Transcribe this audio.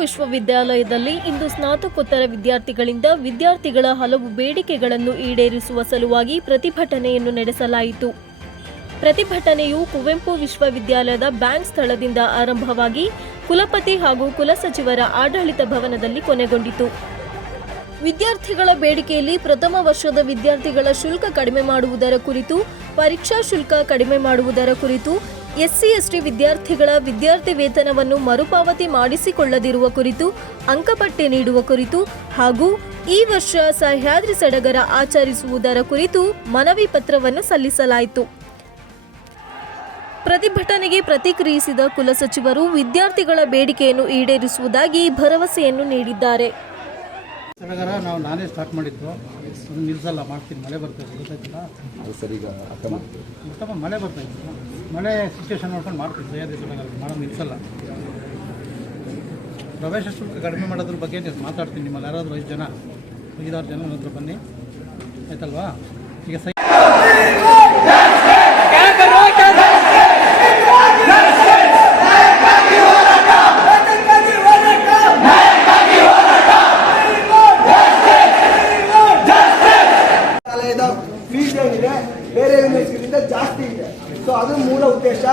ವಿಶ್ವವಿದ್ಯಾಲಯದಲ್ಲಿ ಇಂದು ಸ್ನಾತಕೋತ್ತರ ವಿದ್ಯಾರ್ಥಿಗಳಿಂದ ವಿದ್ಯಾರ್ಥಿಗಳ ಹಲವು ಬೇಡಿಕೆಗಳನ್ನು ಈಡೇರಿಸುವ ಸಲುವಾಗಿ ಪ್ರತಿಭಟನೆಯನ್ನು ನಡೆಸಲಾಯಿತು. ಪ್ರತಿಭಟನೆಯು ಕುವೆಂಪು ವಿಶ್ವವಿದ್ಯಾಲಯದ ಬ್ಯಾಂಕ್ ಸ್ಥಳದಿಂದ ಆರಂಭವಾಗಿ ಕುಲಪತಿ ಹಾಗೂ ಕುಲಸಚಿವರ ಆಡಳಿತ ಭವನದಲ್ಲಿ ಕೊನೆಗೊಂಡಿತು. ವಿದ್ಯಾರ್ಥಿಗಳ ಬೇಡಿಕೆಯಲ್ಲಿ ಪ್ರಥಮ ವರ್ಷದ ವಿದ್ಯಾರ್ಥಿಗಳ ಶುಲ್ಕ ಕಡಿಮೆ ಮಾಡುವುದರ ಕುರಿತು, ಪರೀಕ್ಷಾ ಶುಲ್ಕ ಕಡಿಮೆ ಮಾಡುವುದರ ಕುರಿತು ಎಸ್ಸಿ ಎಸ್ಟಿ ವಿದ್ಯಾರ್ಥಿಗಳ ವಿದ್ಯಾರ್ಥಿ ವೇತನವನ್ನು ಮರುಪಾವತಿ ಮಾಡಿಸಿಕೊಳ್ಳದಿರುವ ಕುರಿತು ಅಂಕಪಟ್ಟಿ ನೀಡುವ ಕುರಿತು ಹಾಗೂ ಈ ವರ್ಷ ಸಹ್ಯಾದ್ರಿ ಸಡಗರ ಆಚರಿಸುವುದರ ಕುರಿತು ಮನವಿ ಪತ್ರವನ್ನು ಸಲ್ಲಿಸಲಾಯಿತು. ಪ್ರತಿಭಟನೆಗೆ ಪ್ರತಿಕ್ರಿಯಿಸಿದ ಕುಲಸಚಿವರು ವಿದ್ಯಾರ್ಥಿಗಳ ಬೇಡಿಕೆಯನ್ನು ಈಡೇರಿಸುವುದಾಗಿ ಭರವಸೆಯನ್ನು ನೀಡಿದ್ದಾರೆ. ಸಡಗರ ನಾವು ನಾನೇ ಸ್ಟಾರ್ಟ್ ಮಾಡಿದ್ದು. ನಿಲ್ಸಲ್ಲ ಮಾಡ್ತೀನಿ ಮಳೆ ಬರ್ತದೆ ಗೊತ್ತಾಯ್ತಲ್ಲ? ಅದು ಸರಿ ಈಗ ಉತ್ತಮ ಮಳೆ ಬರ್ತೈತೆ ಮಳೆ ಸಿಚುವೇಶನ್ ನೋಡ್ಕೊಂಡು ಮಾಡ್ತೀನಿ ಸಹ್ಯಾದ್ರಿ ಸಡಗರ ಮಾಡೋದು ನಿಲ್ಸಲ್ಲ. ಪ್ರವೇಶ ಶುಲ್ಕ ಕಡಿಮೆ ಮಾಡೋದ್ರ ಬಗ್ಗೆ ನೀವು ಮಾತಾಡ್ತೀನಿ ನಿಮ್ಮಲ್ಲಿ ಯಾರಾದರೂ ಐದು ಜನ ಐದಾರು ಜನ ಹತ್ರ ಬನ್ನಿ. ಆಯ್ತಲ್ವಾ? ಈಗ ಸೈ ಜಾಸ್ತಿ ಇದೆ. ಸೊ ಅದು ಮೂಲ ಉದ್ದೇಶ.